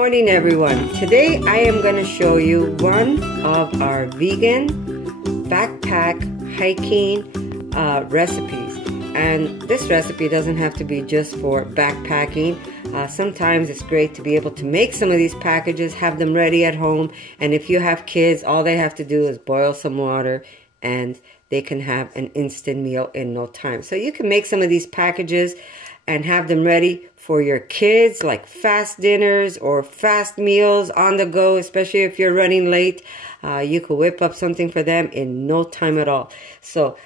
morning, everyone. Today I am going to show you one of our vegan backpack hiking recipes. And this recipe doesn't have to be just for backpacking. Sometimes it's great to be able to make some of these packages, have them ready at home, and if you have kids, all they have to do is boil some water and they can have an instant meal in no time. So you can make some of these packages and have them ready for your kids, like fast dinners or fast meals on the go, especially if you're running late. You could whip up something for them in no time at all. So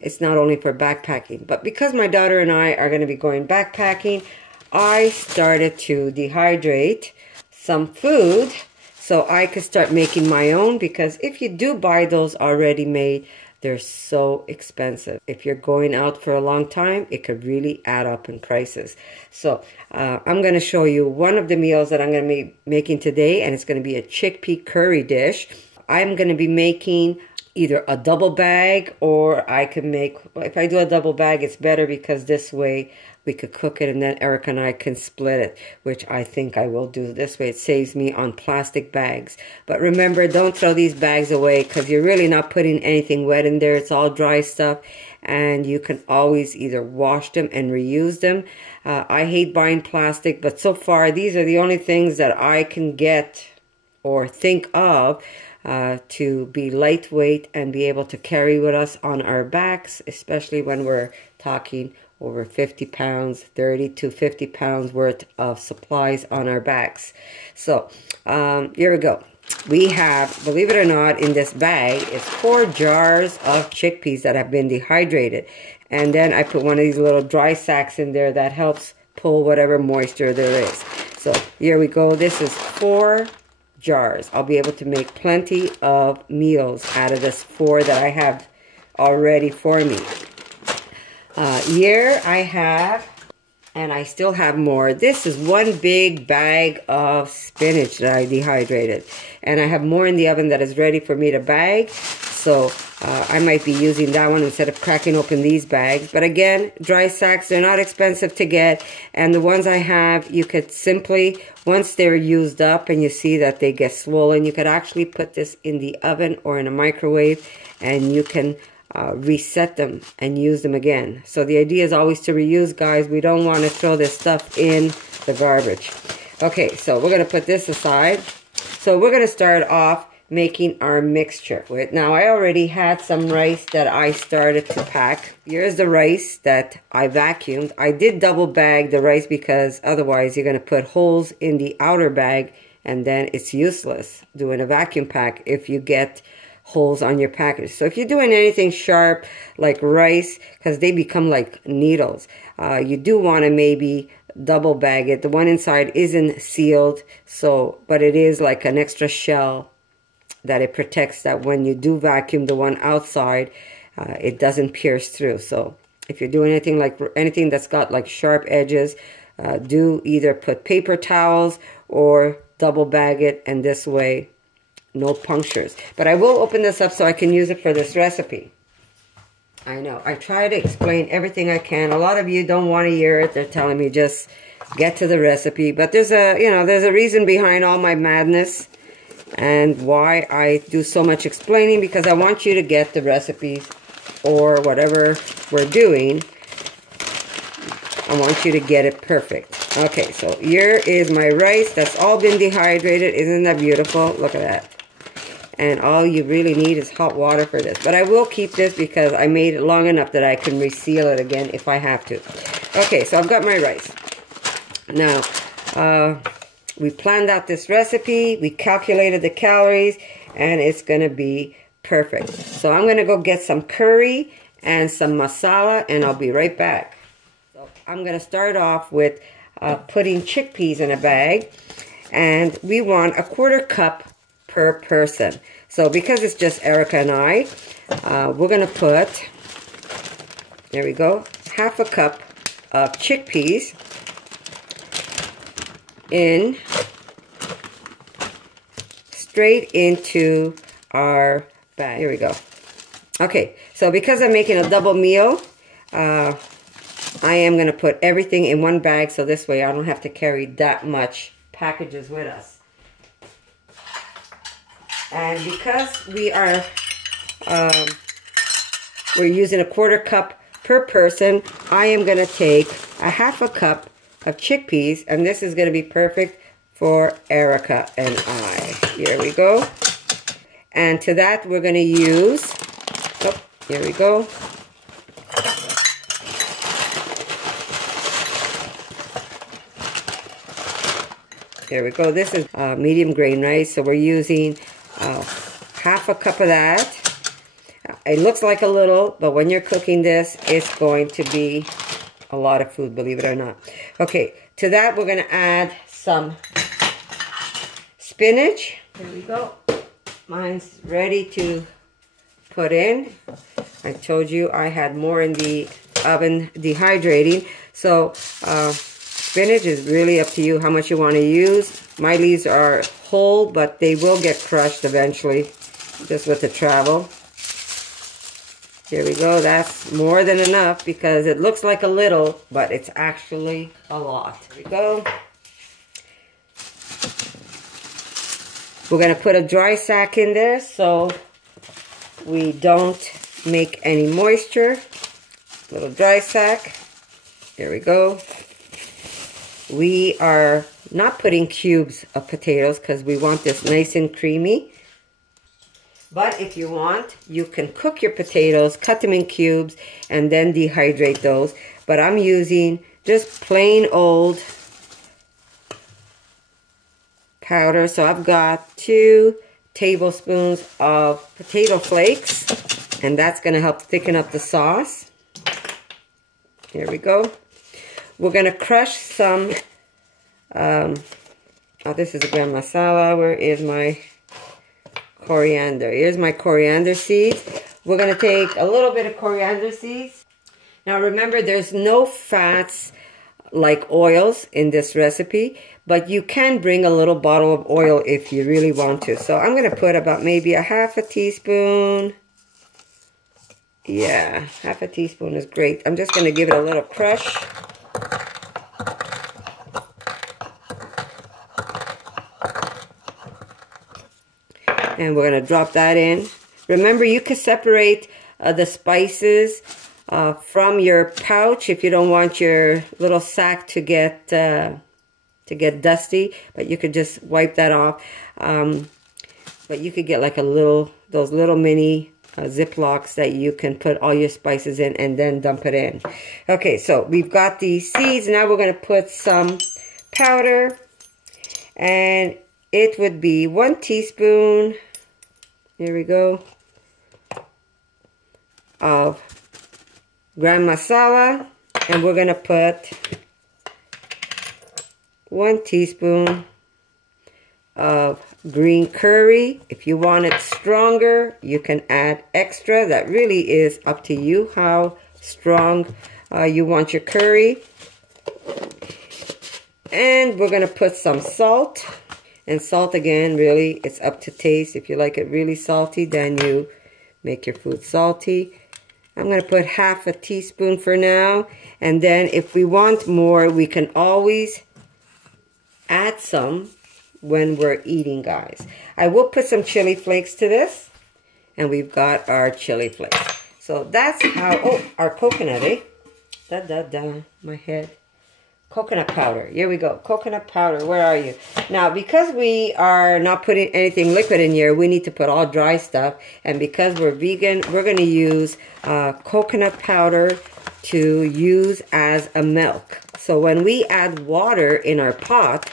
it's not only for backpacking, but because my daughter and I are going to be going backpacking, I started to dehydrate some food so I could start making my own, because if you do buy those already made, they're so expensive. If you're going out for a long time, it could really add up in prices. So I'm going to show you one of the meals that I'm going to be making today, and it's going to be a chickpea curry dish. I'm going to be making either a double bag, or I can make, if I do a double bag, it's better because this way we could cook it and then Erica and I can split it, which I think I will do this way. It saves me on plastic bags. But remember, don't throw these bags away because you're really not putting anything wet in there. It's all dry stuff, and you can always either wash them and reuse them. I hate buying plastic, but so far these are the only things that I can get or think of to be lightweight and be able to carry with us on our backs, especially when we're talking over 50 pounds, 30 to 50 pounds worth of supplies on our backs. So here we go. We have, believe it or not, in this bag is 4 jars of chickpeas that have been dehydrated. And then I put one of these little dry sacks in there that helps pull whatever moisture there is. So here we go. This is 4 jars. I'll be able to make plenty of meals out of this 4 that I have already for me. Here I have, and I still have more. This is one big bag of spinach that I dehydrated, and I have more in the oven that is ready for me to bag. So I might be using that one instead of cracking open these bags. But again, dry sacks, they're not expensive to get. And the ones I have, you could simply, once they're used up and you see that they get swollen, you could actually put this in the oven or in a microwave, and you can reset them and use them again. So the idea is always to reuse, guys. We don't want to throw this stuff in the garbage. Okay, so we're going to put this aside. So we're going to start off making our mixture with. Now I already had some rice that I started to pack. Here's the rice that I vacuumed. I did double bag the rice because otherwise you're going to put holes in the outer bag and then it's useless doing a vacuum pack if you get holes on your package. So if you're doing anything sharp like rice, because they become like needles, you do want to maybe double bag it. The one inside isn't sealed, so but it is like an extra shell that it protects, that when you do vacuum the one outside, it doesn't pierce through. So if you're doing anything that's got like sharp edges, do either put paper towels or double bag it, and this way no punctures. But I will open this up so I can use it for this recipe. I know, I try to explain everything I can. A lot of you don't want to hear it. They're telling me just get to the recipe. But there's a, there's a reason behind all my madness and why I do so much explaining, because I want you to get the recipes or whatever we're doing. I want you to get it perfect. Okay, so here is my rice that's all been dehydrated. Isn't that beautiful? Look at that. And all you really need is hot water for this. But I will keep this because I made it long enough that I can reseal it again if I have to. Okay, so I've got my rice. Now, we planned out this recipe. We calculated the calories, and it's going to be perfect. So I'm going to go get some curry and some masala, and I'll be right back. So I'm going to start off with putting chickpeas in a bag, and we want 1/4 cup per person. So because it's just Erica and I, we're going to put, there we go, 1/2 cup of chickpeas in straight into our bag. Here we go. Okay, so because I'm making a double meal, I am going to put everything in one bag, so this way I don't have to carry that much packages with us. And because we are we're using a 1/4 cup per person, I am going to take a 1/2 cup of chickpeas, and this is going to be perfect for Erica and I. Here we go. And to that we're going to use, oh, here we go. There we go. This is medium grain rice, so we're using 1/2 cup of that. It looks like a little, but when you're cooking this, it's going to be a lot of food, believe it or not. Okay, to that we're going to add some spinach. Here we go. Mine's ready to put in. I told you I had more in the oven dehydrating. So spinach is really up to you how much you want to use. My leaves are whole, but they will get crushed eventually, just with the travel. Here we go. That's more than enough because it looks like a little, but it's actually a lot. Here we go. We're going to put a dry sack in there so we don't make any moisture. Little dry sack. There we go. We are not putting cubes of potatoes because we want this nice and creamy. But if you want, you can cook your potatoes, cut them in cubes, and then dehydrate those. But I'm using just plain old powder. So I've got 2 tablespoons of potato flakes, and that's going to help thicken up the sauce. Here we go. We're going to crush some, oh, this is a gram masala. Where is my coriander? Here's my coriander seeds. We're going to take a little bit of coriander seeds. Now remember, there's no fats like oils in this recipe, but you can bring a little bottle of oil if you really want to. So I'm going to put about maybe a 1/2 teaspoon. Yeah, 1/2 teaspoon is great. I'm just going to give it a little crush. And we're going to drop that in. Remember, you can separate the spices from your pouch if you don't want your little sack to get dusty. But you could just wipe that off. But you could get like those little mini Ziplocs that you can put all your spices in and then dump it in. Okay, so we've got these seeds. Now we're going to put some powder. And it would be 1 teaspoon. Here we go, of gram masala, and we're going to put 1 teaspoon of green curry. If you want it stronger, you can add extra. That really is up to you how strong you want your curry. And we're going to put some salt. And salt, again, really, it's up to taste. If you like it really salty, then you make your food salty. I'm going to put 1/2 teaspoon for now. And then if we want more, we can always add some when we're eating, guys. I will put some chili flakes to this. And we've got our chili flakes. So that's how, oh, our coconut, eh? My head. Coconut powder. Here we go. Coconut powder. Where are you? Now, because we are not putting anything liquid in here, we need to put all dry stuff. And because we're vegan, we're going to use coconut powder to use as a milk. So when we add water in our pot,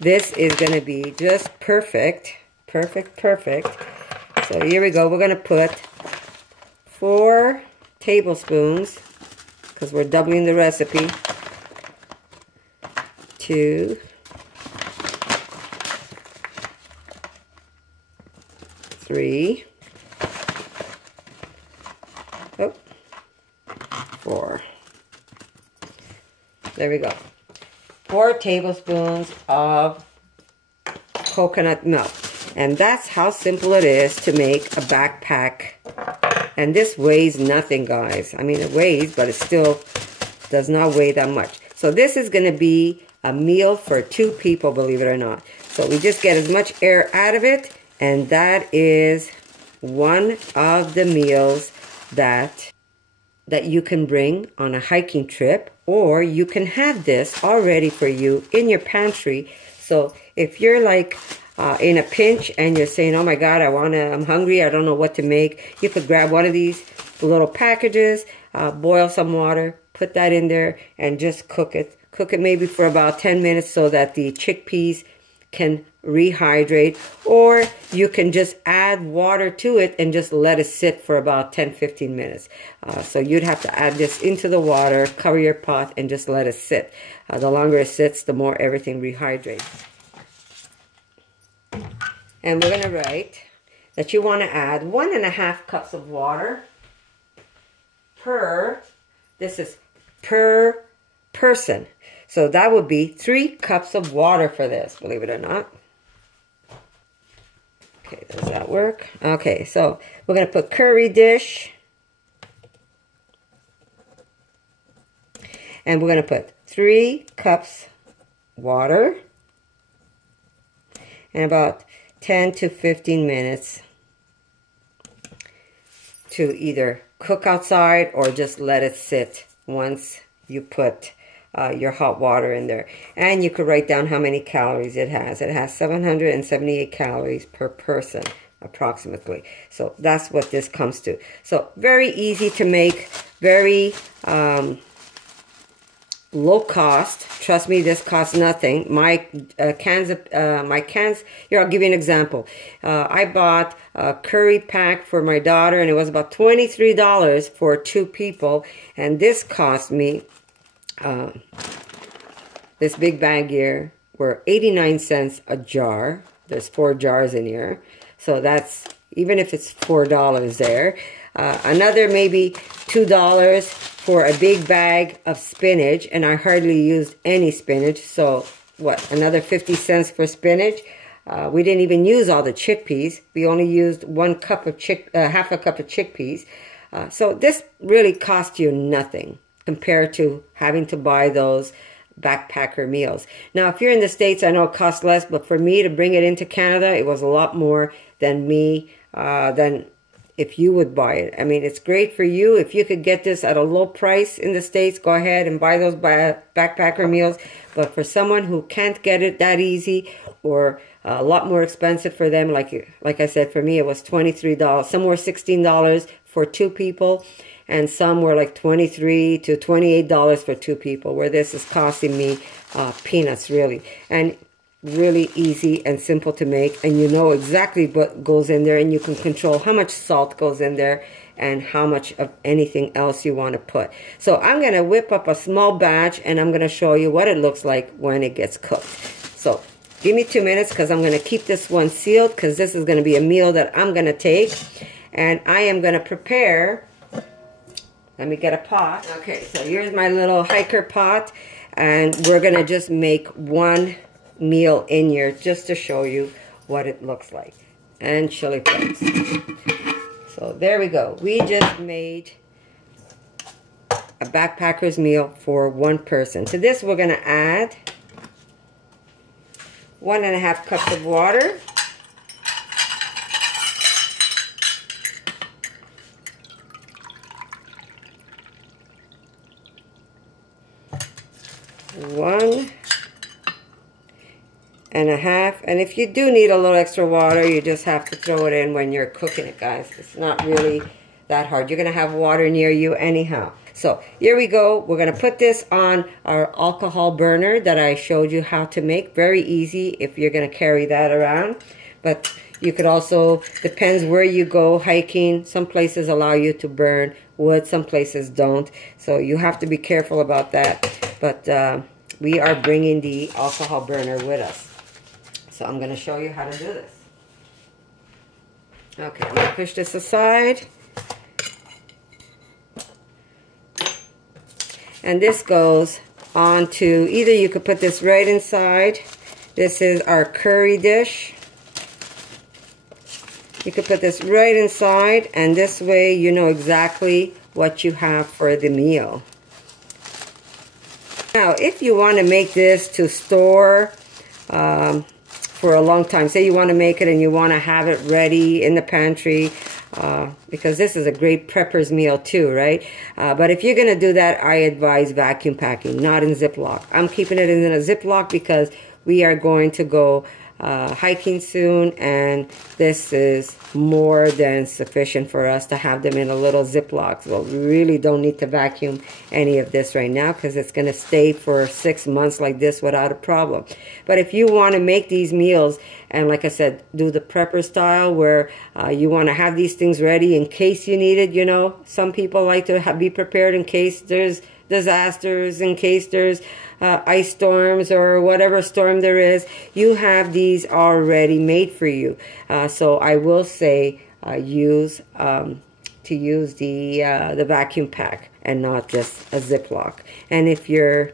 this is going to be just perfect. Perfect. So here we go. We're going to put 4 tablespoons, because we're doubling the recipe. 2, 3, 4. There we go. 4 tablespoons of coconut milk. And that's how simple it is to make a backpack. And this weighs nothing, guys. I mean, it weighs, but it still does not weigh that much. So this is going to be a meal for 2 people, believe it or not. So we just get as much air out of it, and that is one of the meals that you can bring on a hiking trip, or you can have this already for you in your pantry. So if you're like in a pinch and you're saying, oh my God, I'm hungry, I don't know what to make, you could grab one of these little packages, boil some water, put that in there, and just cook it. Cook it maybe for about 10 minutes so that the chickpeas can rehydrate, or you can just add water to it and just let it sit for about 10-15 minutes. So you'd have to add this into the water, cover your pot, and just let it sit. The longer it sits, the more everything rehydrates. And we're going to write that you want to add 1.5 cups of water per, this is per person. So that would be 3 cups of water for this, believe it or not. Okay, does that work? Okay, so we're going to put curry dish. And we're going to put 3 cups water. And about 10 to 15 minutes to either cook outside or just let it sit once you put your hot water in there. And you could write down how many calories it has. It has 778 calories per person, approximately. So that's what this comes to. So very easy to make, very low cost. Trust me, this costs nothing. My cans, here, I'll give you an example. I bought a curry pack for my daughter, and it was about $23 for 2 people. And this cost me, this big bag here, were 89 cents a jar. There's 4 jars in here. So that's, even if it's $4 there. Another maybe $2 for a big bag of spinach, and I hardly used any spinach. So what, another 50 cents for spinach. We didn't even use all the chickpeas. We only used 1 cup of half a cup of chickpeas. So this really cost you nothing compared to having to buy those backpacker meals. Now, if you're in the States, I know it costs less, but for me to bring it into Canada, it was a lot more than than if you would buy it. I mean, it's great for you. If you could get this at a low price in the States, go ahead and buy those backpacker meals. But for someone who can't get it that easy, or a lot more expensive for them, like I said, for me, it was $23. Some were $16 for 2 people. And some were like $23 to $28 for 2 people, where this is costing me peanuts, really. And really easy and simple to make. And you know exactly what goes in there, and you can control how much salt goes in there and how much of anything else you want to put. So I'm going to whip up a small batch, and I'm going to show you what it looks like when it gets cooked. So give me 2 minutes, because I'm going to keep this one sealed, because this is going to be a meal that I'm going to take. And I am going to prepare... Let me get a pot. Okay, so here's my little hiker pot, and we're gonna just make 1 meal in here just to show you what it looks like. And chili flakes. So there we go. We just made a backpacker's meal for 1 person. To this, we're gonna add 1.5 cups of water. One and a half, and if you do need a little extra water, you just have to throw it in when you're cooking it, guys. It's not really that hard. You're gonna have water near you anyhow. So here we go. We're gonna put this on our alcohol burner that I showed you how to make. Very easy if you're gonna carry that around. But you could also, depends where you go hiking. Some places allow you to burn wood, some places don't. So you have to be careful about that. But we are bringing the alcohol burner with us. So I'm going to show you how to do this. Okay, I'm going to push this aside. And this goes on to, either you could put this right inside. This is our curry dish. You could put this right inside, and this way you know exactly what you have for the meal. Now, if you want to make this to store for a long time, say you want to make it and you want to have it ready in the pantry, because this is a great prepper's meal too, right? But if you're going to do that, I advise vacuum packing, not in Ziploc. I'm keeping it in a Ziploc because we are going to go hiking soon, and this is more than sufficient for us to have them in a little Ziploc. So we really don't need to vacuum any of this right now because it's going to stay for 6 months like this without a problem. But if you want to make these meals, and like I said, do the prepper style where you want to have these things ready in case you need it, you know, some people like to be prepared in case there's disasters, in case there's ice storms or whatever storm there is. You have these already made for you. So I will say use the vacuum pack and not just a Ziploc. And if your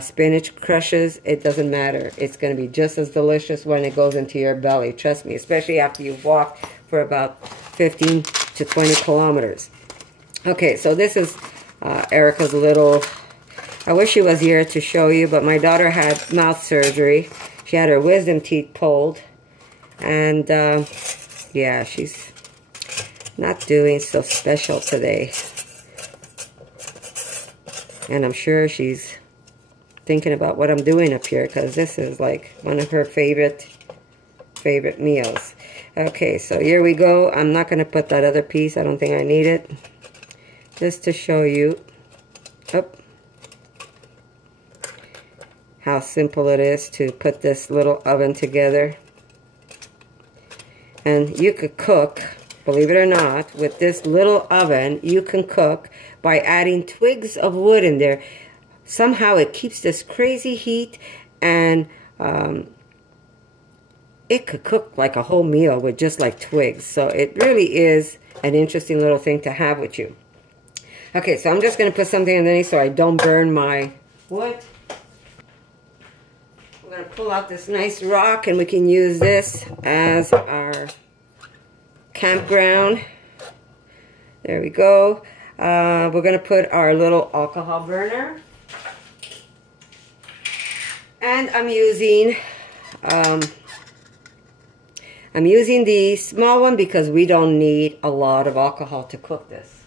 spinach crushes, it doesn't matter. It's going to be just as delicious when it goes into your belly. Trust me, especially after you've walked for about 15 to 20 kilometers. Okay, so this is Erica's little... I wish she was here to show you, but my daughter had mouth surgery. She had her wisdom teeth pulled. And, yeah, she's not doing so special today. And I'm sure she's thinking about what I'm doing up here, because this is like one of her favorite meals. Okay, so here we go. I'm not going to put that other piece. I don't think I need it. Just to show you how simple it is to put this little oven together. And you could cook, believe it or not, with this little oven, you can cook by adding twigs of wood in there. Somehow it keeps this crazy heat, and it could cook like a whole meal with just like twigs. So it really is an interesting little thing to have with you. Okay, so I'm just going to put something underneath so I don't burn my wood. We're going to pull out this nice rock, and we can use this as our campground. There we go. We're going to put our little alcohol burner. And I'm using the small one because we don't need a lot of alcohol to cook this.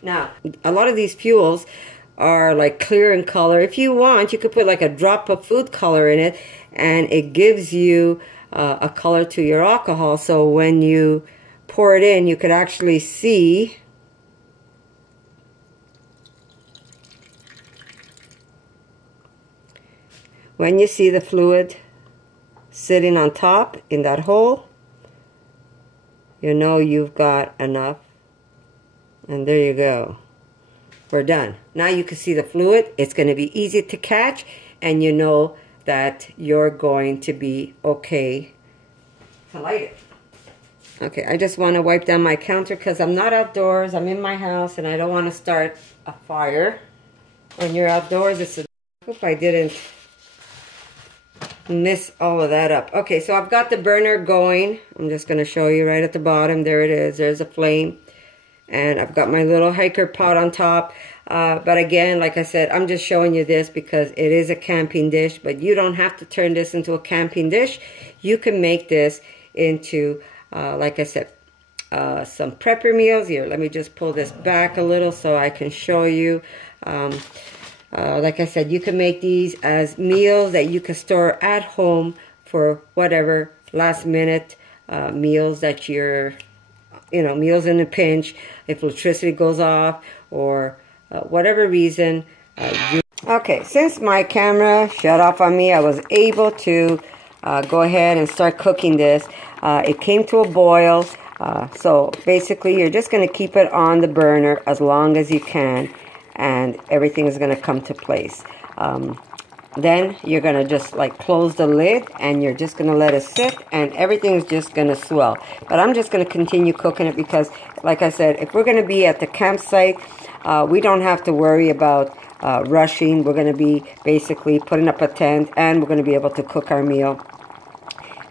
Now, a lot of these fuels are like clear in color. If you want, you could put like a drop of food color in it, and it gives you a color to your alcohol. So when you pour it in, you could actually see when you see the fluid sitting on top in that hole, you know you've got enough. And there you go. We're done. Now you can see the fluid. It's going to be easy to catch, and you know that you're going to be okay to light it. Okay, I just want to wipe down my counter because I'm not outdoors. I'm in my house, and I don't want to start a fire. When you're outdoors, I hope I didn't mess all of that up. Okay, so I've got the burner going. I'm just going to show you right at the bottom. There it is. There's a flame. And I've got my little hiker pot on top. But again, like I said, I'm just showing you this because it is a camping dish. But you don't have to turn this into a camping dish. You can make this into, like I said, some prepper meals. Here, let me just pull this back a little so I can show you. Like I said, you can make these as meals that you can store at home for whatever last minute meals that you're, meals in a pinch, if electricity goes off or whatever reason. Okay, since my camera shut off on me, I was able to go ahead and start cooking this. It came to a boil, so basically you're just going to keep it on the burner as long as you can, and everything is going to come to place. Then you're going to just like close the lid, and you're just going to let it sit, and everything is just going to swell. But I'm just going to continue cooking it because, like I said, if we're going to be at the campsite, we don't have to worry about rushing. We're going to be basically putting up a tent, and we're going to be able to cook our meal.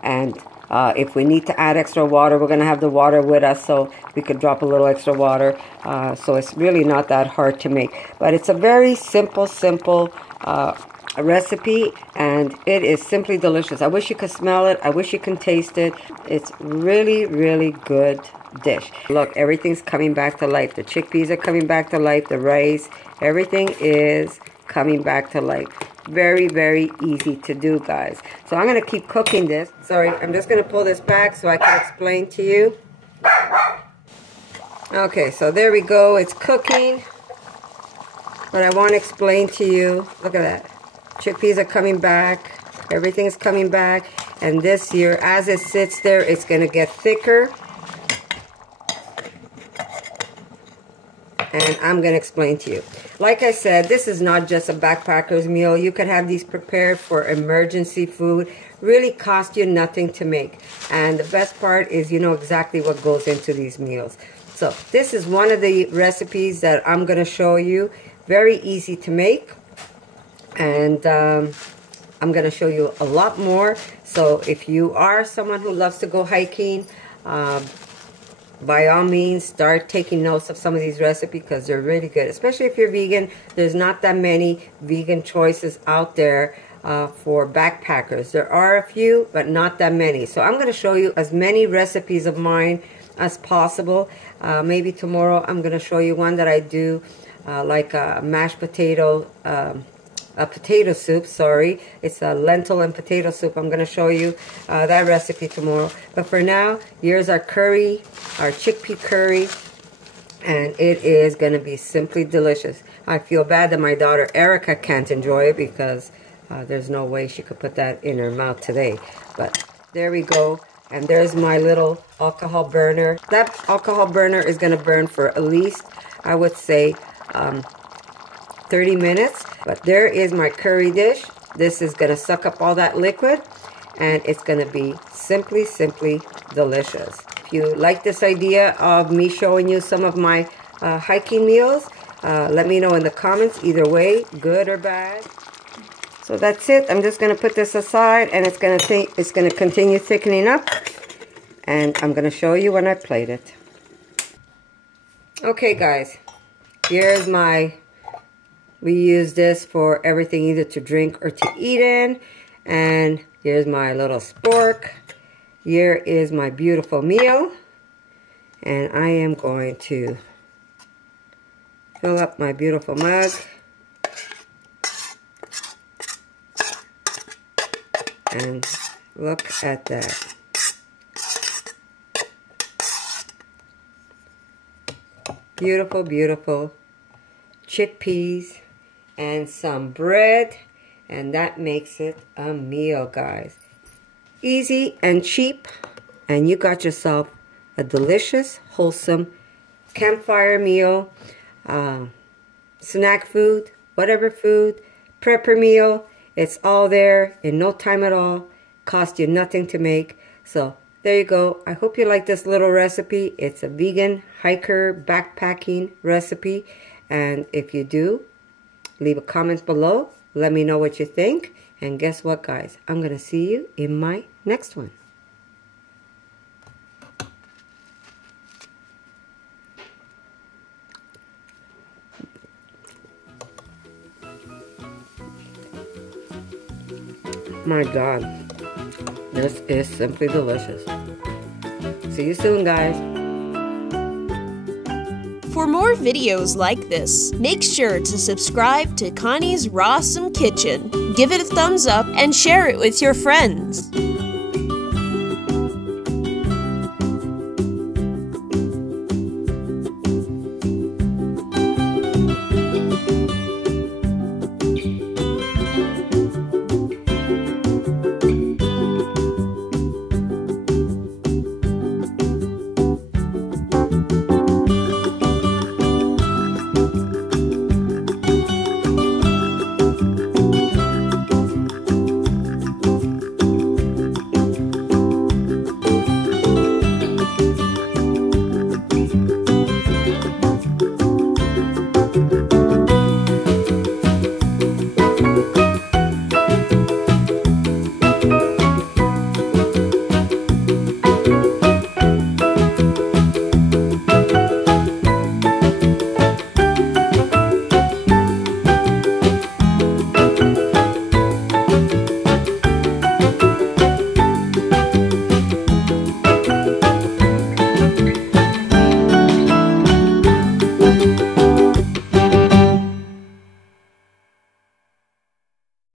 And If we need to add extra water, we're going to have the water with us, so we could drop a little extra water. So it's really not that hard to make. But it's a very simple recipe, and it is simply delicious. I wish you could smell it. I wish you can taste it. It's really, really good dish. Look, everything's coming back to life. The chickpeas are coming back to life. The rice, everything is coming back to life. Very, very easy to do, guys. So I'm going to keep cooking this. Sorry, I'm just going to pull this back so I can explain to you. Okay, so there we go. It's cooking. But I want to explain to you. Look at that. Chickpeas are coming back. Everything's coming back. And this here, as it sits there, it's going to get thicker. And I'm going to explain to you. Like I said, this is not just a backpacker's meal. You could have these prepared for emergency food. Really cost you nothing to make. And the best part is you know exactly what goes into these meals. So this is one of the recipes that I'm going to show you. Very easy to make. And I'm going to show you a lot more. So if you are someone who loves to go hiking, by all means, start taking notes of some of these recipes because they're really good. Especially if you're vegan, there's not that many vegan choices out there for backpackers. There are a few, but not that many. So I'm going to show you as many recipes of mine as possible. Maybe tomorrow I'm going to show you one that I do, like a mashed potato, a potato soup, sorry. It's a lentil and potato soup. I'm going to show you that recipe tomorrow. But for now, here's our curry, our chickpea curry. And it is going to be simply delicious. I feel bad that my daughter Erica can't enjoy it because there's no way she could put that in her mouth today. But there we go. And there's my little alcohol burner. That alcohol burner is going to burn for at least, I would say, 30 minutes. But there is my curry dish. This is going to suck up all that liquid, and it's going to be simply delicious. If you like this idea of me showing you some of my hiking meals, let me know in the comments. Either way, good or bad. So that's it. I'm just going to put this aside, and it's going to continue thickening up, and I'm going to show you when I plate it. Okay, guys, here's my. We use this for everything, either to drink or to eat in. And here's my little spork. Here is my beautiful meal. And I am going to fill up my beautiful mug. And look at that. Beautiful, beautiful chickpeas and some bread, and that makes it a meal, guys. Easy and cheap, and you got yourself a delicious, wholesome campfire meal, snack food, whatever food, prepper meal. It's all there in no time at all. Cost you nothing to make. So there you go. I hope you like this little recipe. It's a vegan hiker backpacking recipe. And if you do, leave a comment below. Let me know what you think. And guess what, guys? I'm going to see you in my next one. My God, this is simply delicious. See you soon, guys. For more videos like this, make sure to subscribe to Connie's RAWsome Kitchen, give it a thumbs up, and share it with your friends.